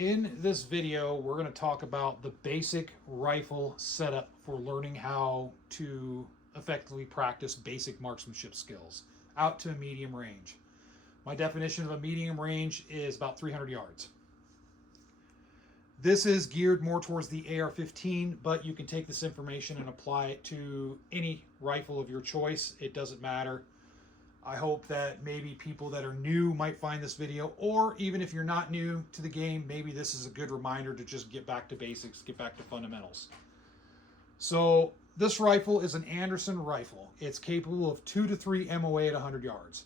In this video, we're going to talk about the basic rifle setup for learning how to effectively practice basic marksmanship skills out to a medium range. My definition of a medium range is about 300 yards. This is geared more towards the AR-15, but you can take this information and apply it to any rifle of your choice. It doesn't matter. I hope that maybe people that are new might find this video, or even if you're not new to the game, maybe this is a good reminder to just get back to basics, get back to fundamentals. So this rifle is an Anderson rifle. It's capable of 2 to 3 MOA at 100 yards.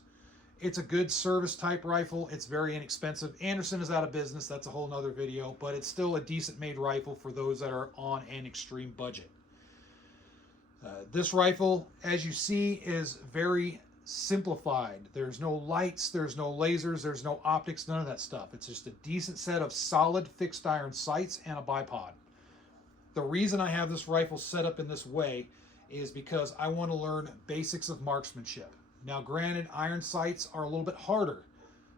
It's a good service type rifle. It's very inexpensive. Anderson is out of business. That's a whole nother video, but it's still a decent made rifle for those that are on an extreme budget. This rifle, as you see, is very simplified. There's no lights, there's no lasers, there's no optics, none of that stuff. It's just a decent set of solid fixed iron sights and a bipod. The reason I have this rifle set up in this way is because I want to learn basics of marksmanship. Now granted, iron sights are a little bit harder,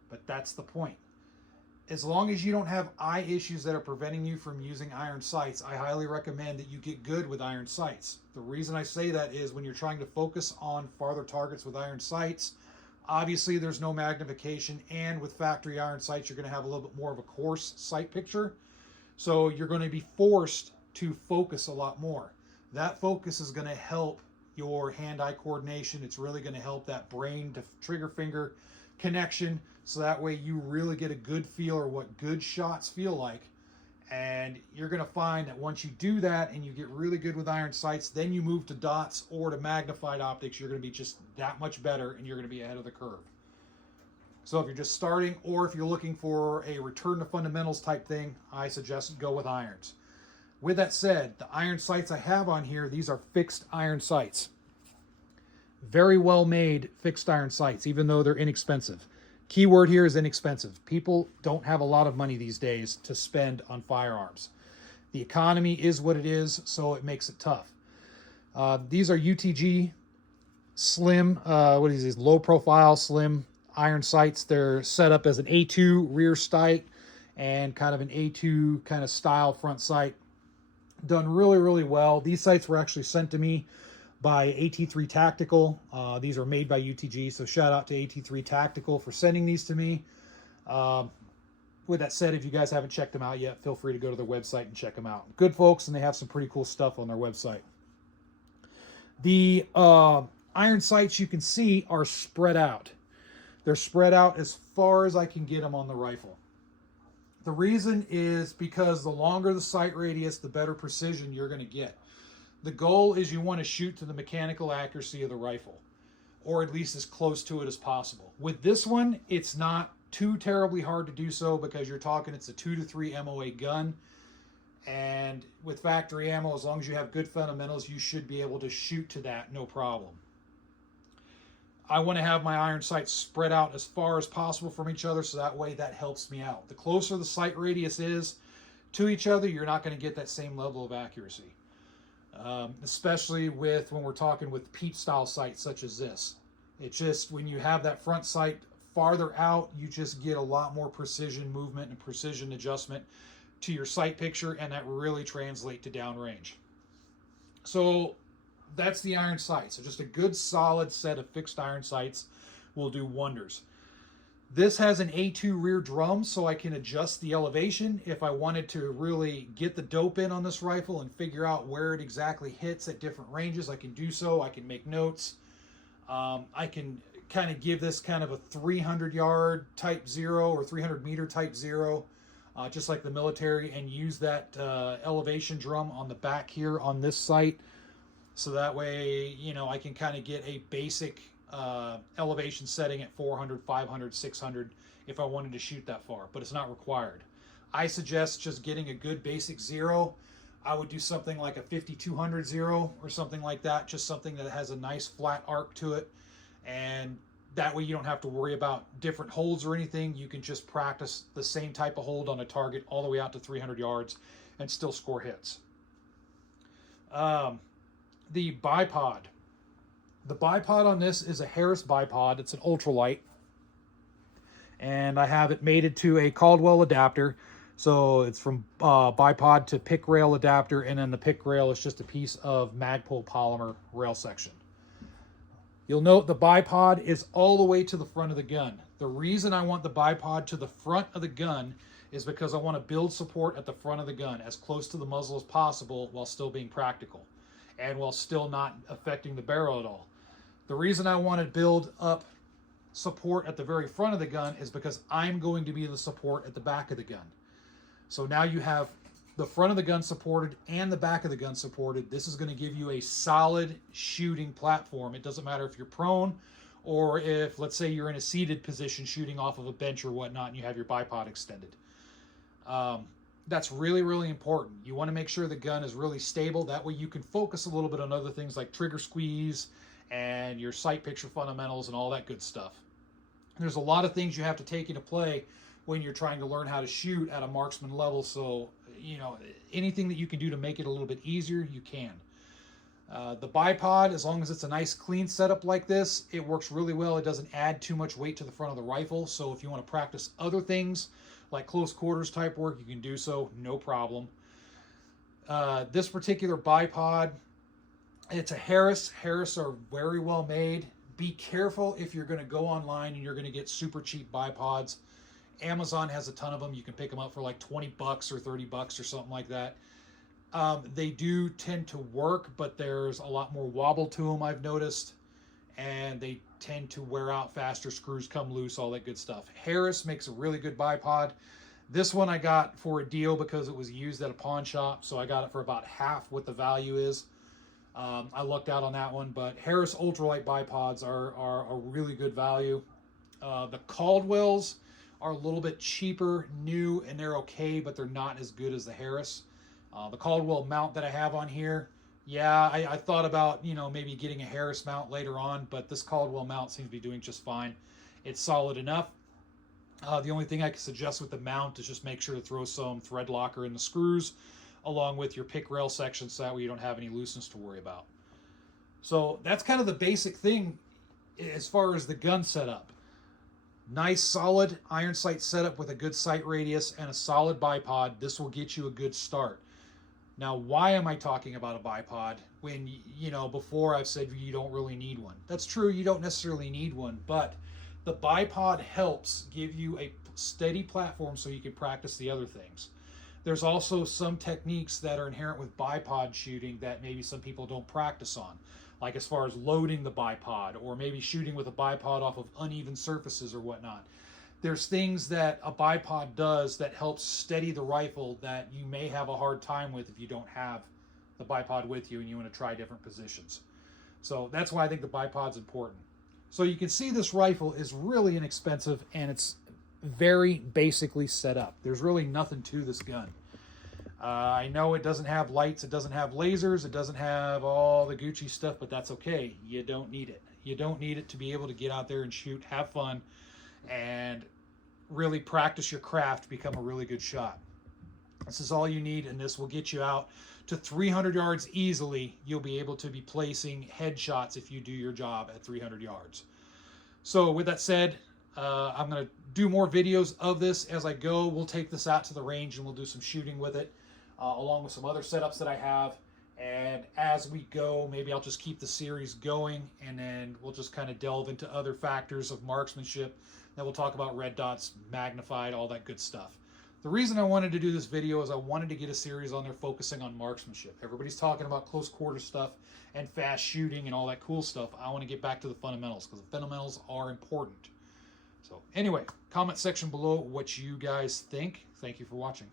but that's the point. As long as you don't have eye issues that are preventing you from using iron sights, I highly recommend that you get good with iron sights. The reason I say that is when you're trying to focus on farther targets with iron sights, obviously there's no magnification, and with factory iron sights, you're going to have a little bit more of a coarse sight picture. So you're going to be forced to focus a lot more. That focus is going to help your hand-eye coordination. It's really going to help that brain to trigger finger connection, so that way you really get a good feel or what good shots feel like. And you're going to find that once you do that and you get really good with iron sights, then you move to dots or to magnified optics, you're going to be just that much better and you're going to be ahead of the curve. So if you're just starting, or if you're looking for a return to fundamentals type thing, I suggest go with irons. With that said, the iron sights I have on here, these are fixed iron sights. Very well made fixed iron sights, even though they're inexpensive. Keyword here is inexpensive. People don't have a lot of money these days to spend on firearms. The economy is what it is, so it makes it tough. These are UTG slim, what is this, low profile slim iron sights. They're set up as an A2 rear sight and kind of an A2 kind of style front sight. Done really, really well. These sights were actually sent to me by AT3 Tactical. These are made by UTG, so shout out to AT3 Tactical for sending these to me. With that said, if you guys haven't checked them out yet, feel free to go to their website and check them out. Good folks, and they have some pretty cool stuff on their website. The iron sights you can see are spread out. They're spread out as far as I can get them on the rifle. The reason is because the longer the sight radius, the better precision you're going to get. The goal is you want to shoot to the mechanical accuracy of the rifle, or at least as close to it as possible. With this one, it's not too terribly hard to do so because you're talking it's a 2 to 3 MOA gun. And with factory ammo, as long as you have good fundamentals, you should be able to shoot to that no problem. I want to have my iron sights spread out as far as possible from each other, so that way that helps me out. The closer the sight radius is to each other, you're not going to get that same level of accuracy. Especially with when we're talking with peep style sights such as this. It's just when you have that front sight farther out, you just get a lot more precision movement and precision adjustment to your sight picture, and that really translates to downrange. So that's the iron sight. So just a good solid set of fixed iron sights will do wonders. This has an A2 rear drum, so I can adjust the elevation. If I wanted to really get the dope in on this rifle and figure out where it exactly hits at different ranges, I can do so. I can make notes. I can kind of give this kind of a 300 yard type 0 or 300 meter type 0, just like the military, and use that elevation drum on the back here on this sight. So that way, you know, I can kind of get a basic elevation setting at 400, 500, 600 if I wanted to shoot that far, but it's not required. I suggest just getting a good basic 0. I would do something like a 5200 0 or something like that, just something that has a nice flat arc to it, and that way you don't have to worry about different holds or anything. You can just practice the same type of hold on a target all the way out to 300 yards and still score hits. The bipod. The bipod on this is a Harris bipod. It's an ultralight. And I have it mated to a Caldwell adapter. So it's from bipod to pick rail adapter, and then the pick rail is just a piece of Magpul polymer rail section. You'll note the bipod is all the way to the front of the gun. The reason I want the bipod to the front of the gun is because I want to build support at the front of the gun as close to the muzzle as possible while still being practical and while still not affecting the barrel at all. The reason I want to build up support at the very front of the gun is because I'm going to be the support at the back of the gun. So now you have the front of the gun supported and the back of the gun supported. This is going to give you a solid shooting platform. It doesn't matter if you're prone or if, let's say, you're in a seated position shooting off of a bench or whatnot and you have your bipod extended. That's really, really important. You want to make sure the gun is really stable. That way you can focus a little bit on other things like trigger squeeze and your sight picture fundamentals and all that good stuff. There's a lot of things you have to take into play when you're trying to learn how to shoot at a marksman level. So, you know, anything that you can do to make it a little bit easier, you can. The bipod, as long as it's a nice clean setup like this, it works really well. It doesn't add too much weight to the front of the rifle. So if you want to practice other things like close quarters type work, you can do so, no problem. This particular bipod, it's a Harris. Harris are very well made. Be careful if you're going to go online and you're going to get super cheap bipods. Amazon has a ton of them. You can pick them up for like 20 bucks or 30 bucks or something like that. They do tend to work, but there's a lot more wobble to them, I've noticed. And they tend to wear out faster, screws come loose, all that good stuff. Harris makes a really good bipod. This one I got for a deal because it was used at a pawn shop, so I got it for about half what the value is. I lucked out on that one, but Harris ultralight bipods are a really good value. The Caldwells are a little bit cheaper, new, and they're okay, but they're not as good as the Harris. The Caldwell mount that I have on here, yeah, I thought about, you know, maybe getting a Harris mount later on, but this Caldwell mount seems to be doing just fine. It's solid enough. The only thing I can suggest with the mount is just make sure to throw some thread locker in the screws along with your pick rail section so that way you don't have any looseness to worry about. So that's kind of the basic thing as far as the gun setup. Nice solid iron sight setup with a good sight radius and a solid bipod. This will get you a good start. Now, why am I talking about a bipod when, you know, before I've said you don't really need one? That's true, you don't necessarily need one, but the bipod helps give you a steady platform so you can practice the other things. There's also some techniques that are inherent with bipod shooting that maybe some people don't practice on, like as far as loading the bipod or maybe shooting with a bipod off of uneven surfaces or whatnot. There's things that a bipod does that helps steady the rifle that you may have a hard time with if you don't have the bipod with you and you want to try different positions. So that's why I think the bipod's important. So you can see this rifle is really inexpensive and it's very basically set up. There's really nothing to this gun. I know it doesn't have lights, it doesn't have lasers, it doesn't have all the Gucci stuff, but that's okay. You don't need it. You don't need it to be able to get out there and shoot, have fun, and really practice your craft, become a really good shot. This is all you need, and this will get you out to 300 yards easily. You'll be able to be placing headshots if you do your job at 300 yards. So with that said, I'm going to do more videos of this as I go. We'll take this out to the range and we'll do some shooting with it, along with some other setups that I have. And as we go, maybe I'll just keep the series going and then we'll just kind of delve into other factors of marksmanship. Then we'll talk about red dots, magnified, all that good stuff. The reason I wanted to do this video is I wanted to get a series on there focusing on marksmanship. Everybody's talking about close quarter stuff and fast shooting and all that cool stuff. I want to get back to the fundamentals because the fundamentals are important. So anyway, comment section below what you guys think. Thank you for watching.